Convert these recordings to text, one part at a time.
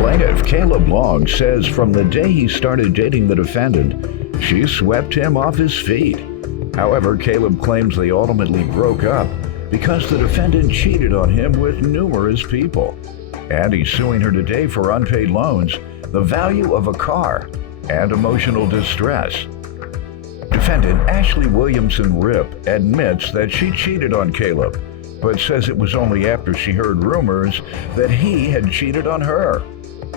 Plaintiff Caleb Long says from the day he started dating the defendant, she swept him off his feet. However, Caleb claims they ultimately broke up because the defendant cheated on him with numerous people. And he's suing her today for unpaid loans, the value of a car, and emotional distress. Defendant Ashley Williamson Ripp admits that she cheated on Caleb, but says it was only after she heard rumors that he had cheated on her.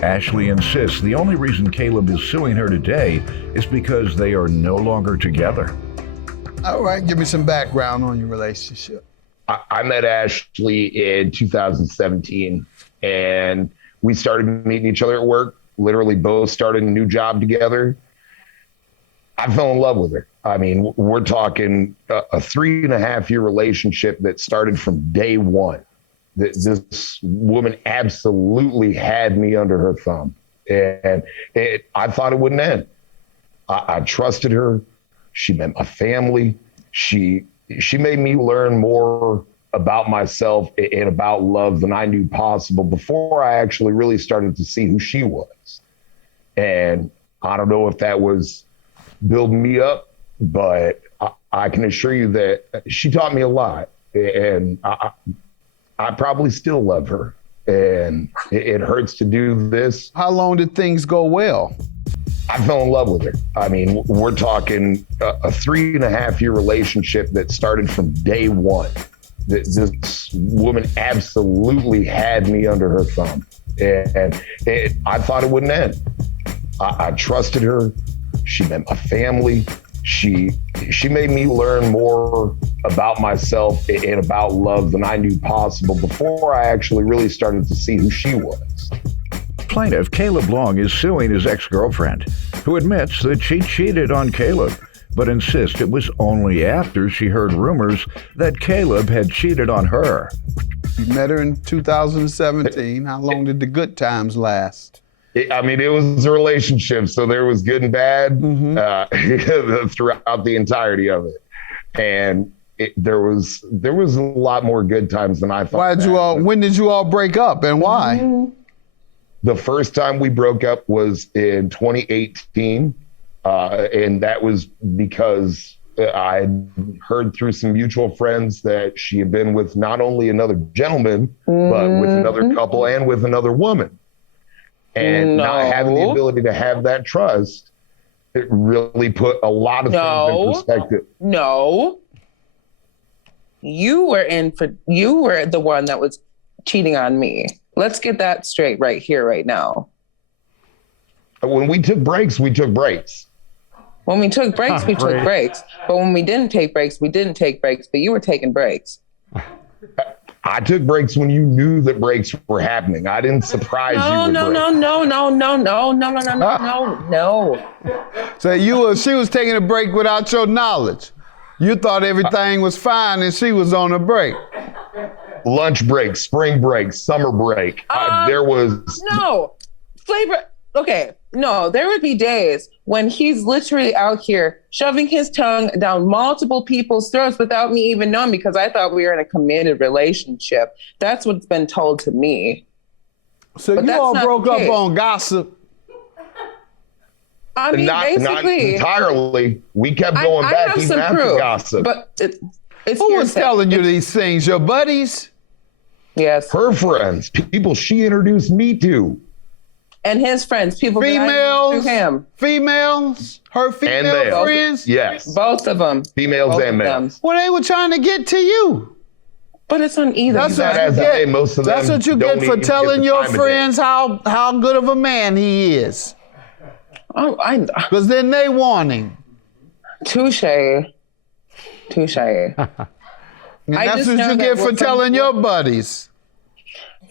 Ashley insists the only reason Caleb is suing her today is because they are no longer together. All right, give me some background on your relationship. I met Ashley in 2017, and we started meeting each other at work, literally both started a new job together. I fell in love with her. I mean, we're talking a 3.5-year relationship that started from day one. This woman absolutely had me under her thumb, and I thought it wouldn't end. I trusted her. She met my family. She made me learn more about myself and about love than I knew possible before I actually really started to see who she was. And I don't know if that was building me up, but I can assure you that she taught me a lot, and I probably still love her, and it hurts to do this. How long did things go well? I fell in love with her. I mean, we're talking a 3.5-year relationship that started from day one. This woman absolutely had me under her thumb, and I thought it wouldn't end. I trusted her. She met my family. She made me learn more about myself and about love than I knew possible before I actually really started to see who she was. Plaintiff Caleb Long is suing his ex-girlfriend, who admits that she cheated on Caleb, but insists it was only after she heard rumors that Caleb had cheated on her. You met her in 2017. How long did the good times last? It was a relationship, so there was good and bad throughout the entirety of it, and there was a lot more good times than I thought. When did you all break up, and why? The first time we broke up was in 2018, and that was because I had heard through some mutual friends that she had been with not only another gentleman, but with another couple and with another woman. And not having the ability to have that trust, it really put a lot of things in perspective. No. You were the one that was cheating on me. Let's get that straight right here, right now. When we took breaks, we took breaks. When we took breaks, we took breaks. But when we didn't take breaks, we didn't take breaks. But you were taking breaks. I took breaks when you knew that breaks were happening. I didn't surprise you with breaks. No. So she was taking a break without your knowledge. You thought everything was fine and she was on a break. Lunch break, spring break, summer break. There was... No. There would be days when he's literally out here shoving his tongue down multiple people's throats without me even knowing, because I thought we were in a committed relationship. That's what's been told to me. So you all broke up on gossip? I mean, not basically. Not entirely. We kept going back even after gossip. But it's Who was telling you these things? Your buddies? Yes. Her friends, people she introduced me to. And his friends, people females, to him. Females, her female friends. Yes, both of them. Females and males. Well, they were trying to get to you. But it's on either. That's what you get for telling your friends how good of a man he is. Oh, because then they want him. Touche. That's what you get for telling your buddies.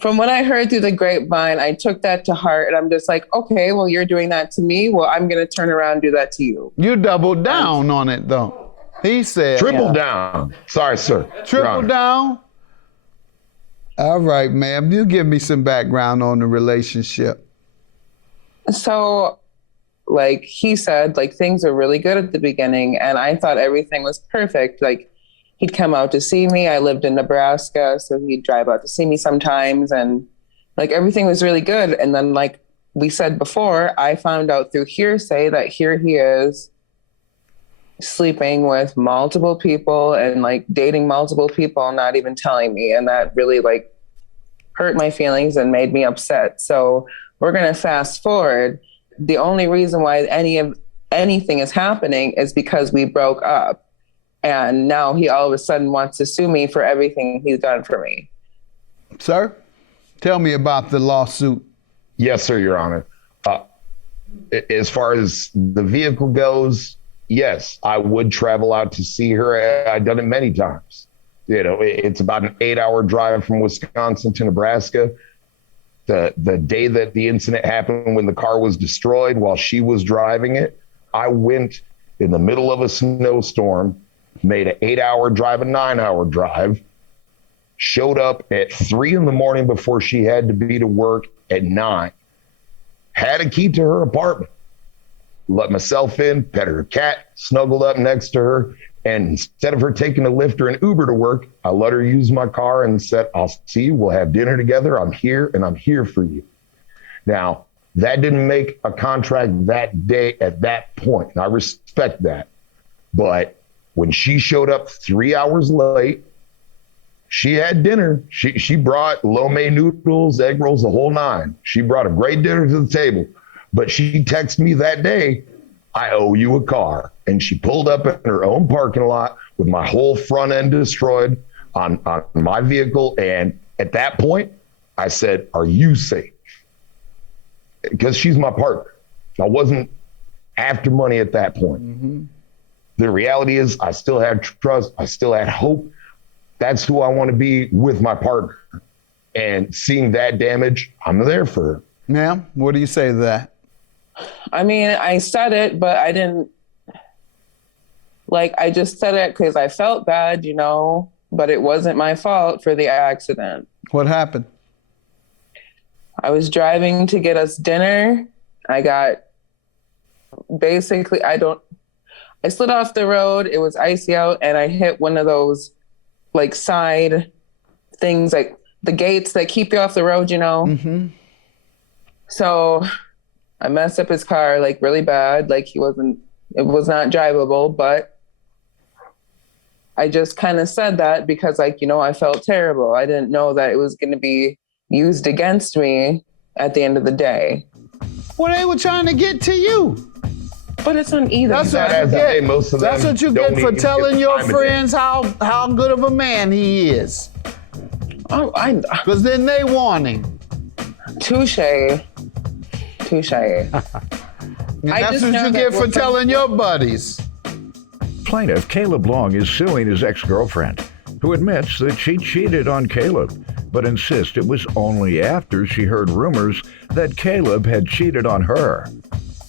From what I heard through the grapevine, I took that to heart, and I'm just like, okay, well, you're doing that to me. Well, I'm going to turn around and do that to you. You doubled down on it, though. He said. Triple down. Sorry, sir. Triple down? All right, ma'am. You give me some background on the relationship. So, like he said, like things are really good at the beginning, and I thought everything was perfect. Like, he'd come out to see me. I lived in Nebraska, so he'd drive out to see me sometimes, and like everything was really good. And then like we said before, I found out through hearsay that here he is sleeping with multiple people and like dating multiple people, not even telling me. And that really like hurt my feelings and made me upset. So we're going to fast forward. The only reason why anything is happening is because we broke up. And now he all of a sudden wants to sue me for everything he's done for me. Sir, tell me about the lawsuit. Yes, sir, Your Honor. As far as the vehicle goes, yes, I would travel out to see her. I've done it many times. You know, it's about an 8-hour drive from Wisconsin to Nebraska. The day that the incident happened, when the car was destroyed while she was driving it, I went in the middle of a snowstorm, made an 8-hour drive, a 9-hour drive, showed up at 3 a.m. before she had to be to work at 9, had a key to her apartment, let myself in, pet her cat, snuggled up next to her. And instead of her taking a Lyft or an Uber to work, I let her use my car and said, I'll see you. We'll have dinner together. I'm here and I'm here for you. Now, that didn't make a contract that day at that point. And I respect that. But when she showed up 3 hours late, she had dinner. She brought lo mein noodles, egg rolls, the whole 9. She brought a great dinner to the table. But she texted me that day, I owe you a car. And she pulled up in her own parking lot with my whole front end destroyed on my vehicle. And at that point, I said, are you safe? Because she's my partner. I wasn't after money at that point. Mm-hmm. The reality is I still had trust. I still had hope. That's who I want to be with my partner. And seeing that damage, I'm there for her. Ma'am, what do you say to that? I mean, I said it, but I didn't, I just said it because I felt bad, you know, but it wasn't my fault for the accident. What happened? I was driving to get us dinner. I slid off the road. It was icy out and I hit one of those side things, like the gates that keep you off the road, you know? Mm-hmm. So I messed up his car really bad. It was not drivable, but I just kind of said that because I felt terrible. I didn't know that it was going to be used against me at the end of the day. Well, they were trying to get to you. But it's on either That's side. That's what you get for telling your friends how good of a man he is. Oh, because then they want him. Touche. That's what you get for telling your buddies. Plaintiff Caleb Long is suing his ex-girlfriend, who admits that she cheated on Caleb, but insists it was only after she heard rumors that Caleb had cheated on her.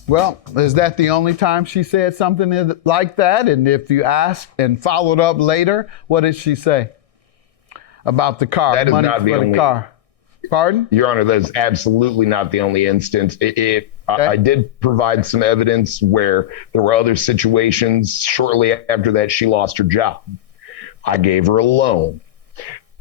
Well, is that the only time she said something like that? And if you asked and followed up later, what did she say about the car? That is money not for the only car. Pardon? Your Honor, that is absolutely not the only instance. Okay. I did provide some evidence where there were other situations shortly after that she lost her job. I gave her a loan.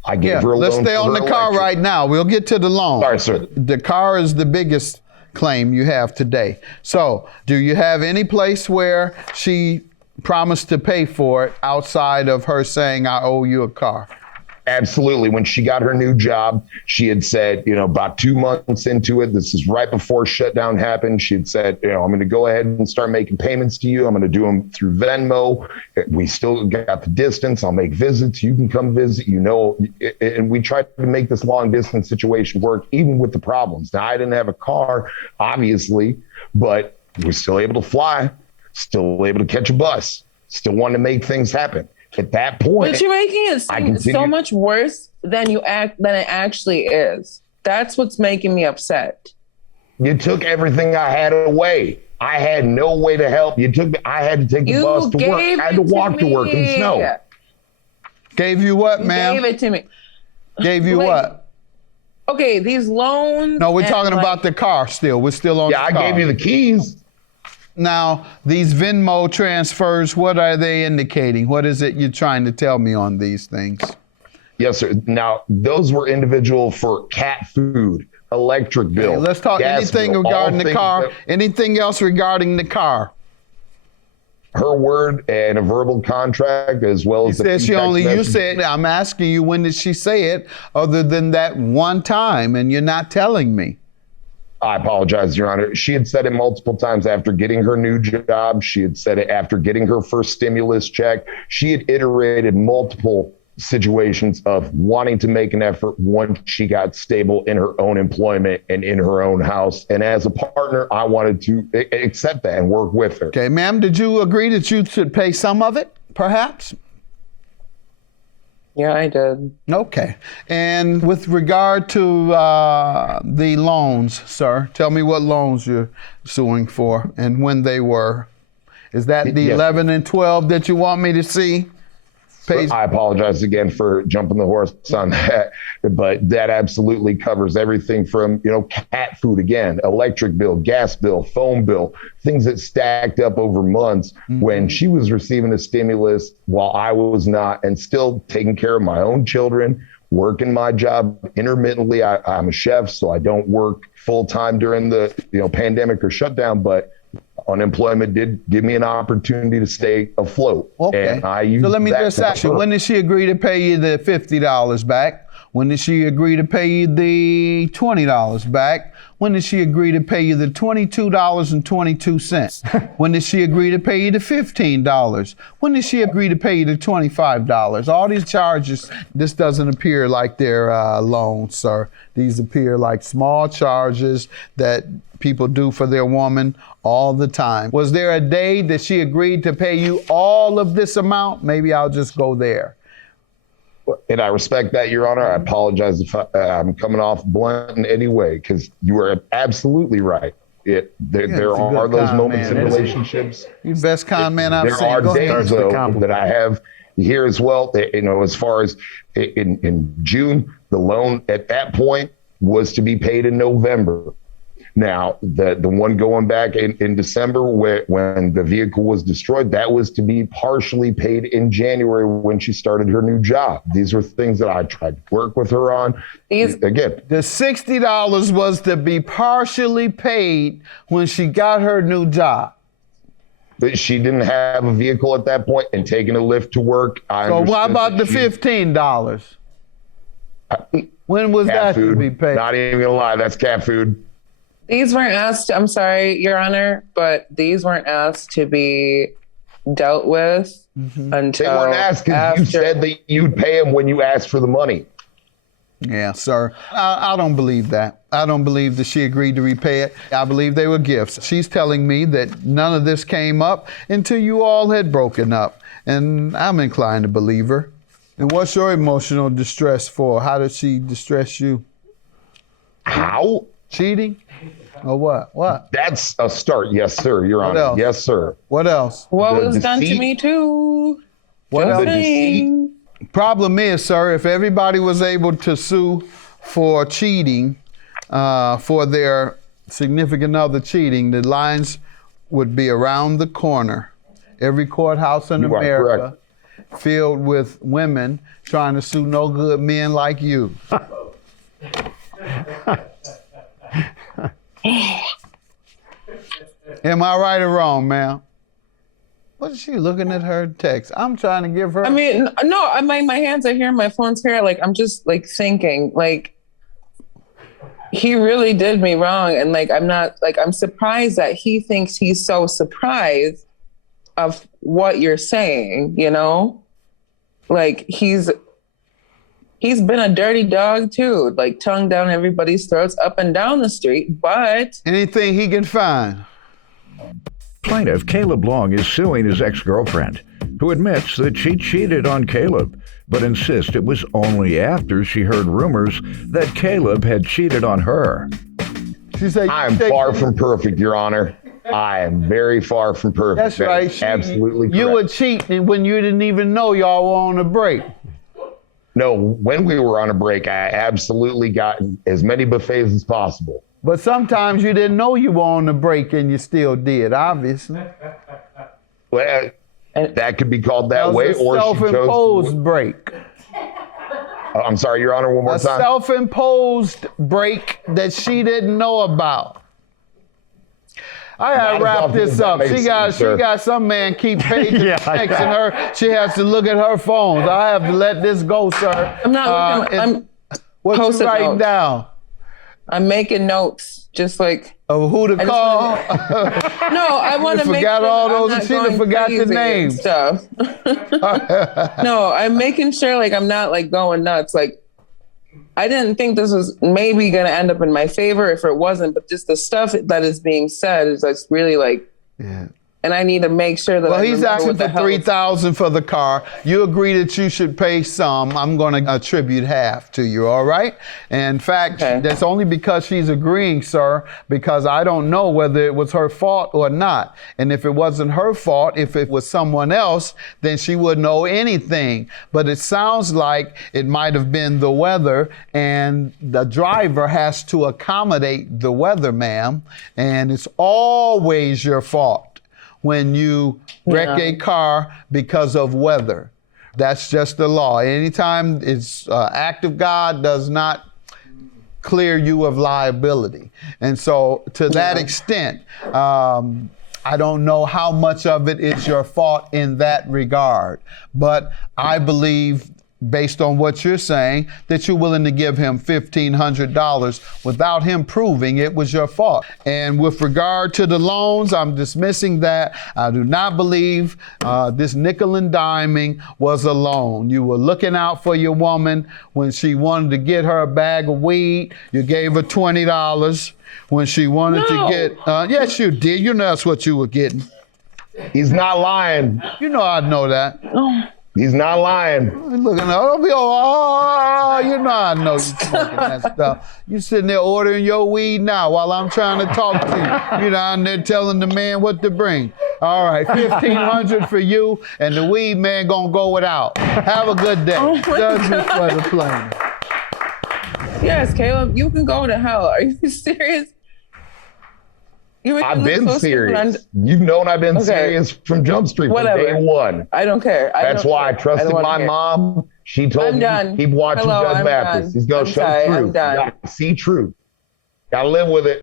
Let's stay on the car right now. We'll get to the loan. Sorry, sir. The car is the biggest claim you have today. So, do you have any place where she promised to pay for it outside of her saying, I owe you a car? Absolutely. When she got her new job, she had said, about 2 months into it, this is right before shutdown happened. She had said, I'm going to go ahead and start making payments to you. I'm going to do them through Venmo. We still got the distance. I'll make visits. You can come visit, and we tried to make this long distance situation work, even with the problems. Now, I didn't have a car, obviously, but we're still able to fly, still able to catch a bus, still wanted to make things happen. At that point, but you're making it seem so much worse than it actually is. That's what's making me upset. You took everything I had away. I had no way to help. I had to take the bus to work. I had to walk to work in snow. Gave you what, ma'am? Gave it to me. Gave you what? Okay, these loans. No, we're talking about the car still. We're still on the car. Yeah, I gave you the keys. Now, these Venmo transfers, what are they indicating? What is it you're trying to tell me on these things? Yes, sir. Now, those were individual for cat food. electric bill. Okay, let's talk gas anything bill, regarding all the things car. that- Anything else regarding the car? Her word and a verbal contract, as well as You said, I'm asking you, when did she say it other than that one time, and you're not telling me? I apologize, Your Honor. She had said it multiple times after getting her new job. She had said it after getting her first stimulus check. She had iterated multiple situations of wanting to make an effort once she got stable in her own employment and in her own house. And as a partner, I wanted to accept that and work with her. Okay, ma'am, did you agree that you should pay some of it, perhaps? Yeah, I did. Okay. And with regard to the loans, sir, tell me what loans you're suing for and when they were. Is that the 11 and 12 that you want me to see? I apologize again for jumping the horse on that, but that absolutely covers everything from, cat food again, electric bill, gas bill, phone bill, things that stacked up over months when she was receiving a stimulus while I was not, and still taking care of my own children, working my job intermittently. I'm a chef, so I don't work full time during the pandemic or shutdown, but unemployment did give me an opportunity to stay afloat. Okay. And I used so let me that just ask you, when did she agree to pay you the $50 back? When did she agree to pay you the $20 back? When did she agree to pay you the $22.22? When did she agree to pay you the $15? When did she agree to pay you the $25? All these charges, this doesn't appear like they're loans, sir. These appear like small charges that people do for their woman all the time. Was there a day that she agreed to pay you all of this amount? Maybe I'll just go there. And I respect that, Your Honor. I apologize if I'm coming off blunt in any way, because you are absolutely right. There are those moments in relationships. You best con man I've seen. There are days, though, that I have here as well. As far as in June, the loan at that point was to be paid in November. Now, the one going back in December when the vehicle was destroyed, that was to be partially paid in January when she started her new job. These were things that I tried to work with her on. Again, the $60 was to be partially paid when she got her new job. But she didn't have a vehicle at that point and taking a Lyft to work. So what about the $15? When was that to be paid? Not even gonna lie, that's cat food. These weren't asked, I'm sorry, Your Honor, but these weren't asked to be dealt with until They weren't asked because you said that you'd pay them when you asked for the money. Yeah, sir. I don't believe that. I don't believe that she agreed to repay it. I believe they were gifts. She's telling me that none of this came up until you all had broken up. And I'm inclined to believe her. And what's your emotional distress for? How did she distress you? How? Cheating? Or what? What? That's a start. Yes, sir, Your Honor. else? Yes, sir. What else? What The was done to deceit? me too? What Just else? saying. Problem is, sir, if everybody was able to sue for cheating, for their significant other cheating, the lines would be around the corner. Every courthouse in You are America filled with women trying to sue no good men like you. Am I right or wrong, ma'am? What is she looking at her text? I'm trying to give her. I mean, no, my hands are here, my phone's here. Like, I'm just like thinking, like, he really did me wrong. And like, I'm surprised that he thinks he's so surprised of what you're saying, Like, he's been a dirty dog too, like tongue down everybody's throats up and down the street, but anything he can find. Plaintiff Caleb Long is suing his ex-girlfriend, who admits that she cheated on Caleb, but insists it was only after she heard rumors that Caleb had cheated on her. She said, I'm far from perfect, Your Honor. I am very far from perfect. That's right. Absolutely correct. You were cheating when you didn't even know y'all were on a break. No, when we were on a break, I absolutely got as many buffets as possible. But sometimes you didn't know you were on a break and you still did, obviously. Well, that could be called that That way, was a or she chose self-imposed break. I'm sorry, Your Honor, one more A time. self-imposed break that she didn't know about. I gotta Not wrap as this often up. as that She makes sense, got some man keep paging Yeah, texting her. She has to look at her phones. I have to let this go, sir. I'm not looking. I'm What you Post-it writing notes. down? I'm making notes, just like. Of who to I just call? No, I want to make forgot sure all that I'm those- not she done going forgot the crazy and names. Stuff. No, I'm making sure like I'm not like going nuts. Like I didn't think this was maybe gonna end up in my favor if it wasn't, but just the stuff that is being said is like really like. Yeah. And I need to make sure that. Well, I he's remember asking what the for hell- $3,000 for the car. You agree that you should pay some. I'm going to attribute half to you, all right? And in fact, Okay. that's only because she's agreeing, sir, because I don't know whether it was her fault or not. And if it wasn't her fault, if it was someone else, then she wouldn't owe anything. But it sounds like it might have been the weather, and the driver has to accommodate the weather, ma'am. And it's always your fault when you wreck a car because of weather. That's just the law. Anytime it's act of God does not clear you of liability. And so to that extent, I don't know how much of it is your fault in that regard, but I believe, based on what you're saying, that you're willing to give him $1,500 without him proving it was your fault. And with regard to the loans, I'm dismissing that. I do not believe this nickel and diming was a loan. You were looking out for your woman when she wanted to get her a bag of weed. You gave her $20. When she wanted to get, yes, you did. You know that's what you were getting. He's not lying. You know I know that. He's not lying. Looking at oh, you know I know you smoking that stuff. You sitting there ordering your weed now while I'm trying to talk to you. You down there telling the man what to bring. All right, $1,500 for you, and the weed man gonna go without. Have a good day. Oh my Judgment for the plaintiff. Yes, Caleb, you can go to hell. Are you serious? I've been serious. You've known I've been serious from Jump Street from day one. I don't care. That's why I trusted my mom. She told me, keep watching Judge Mathis. He's going to show truth. You got to see truth. Got to live with it.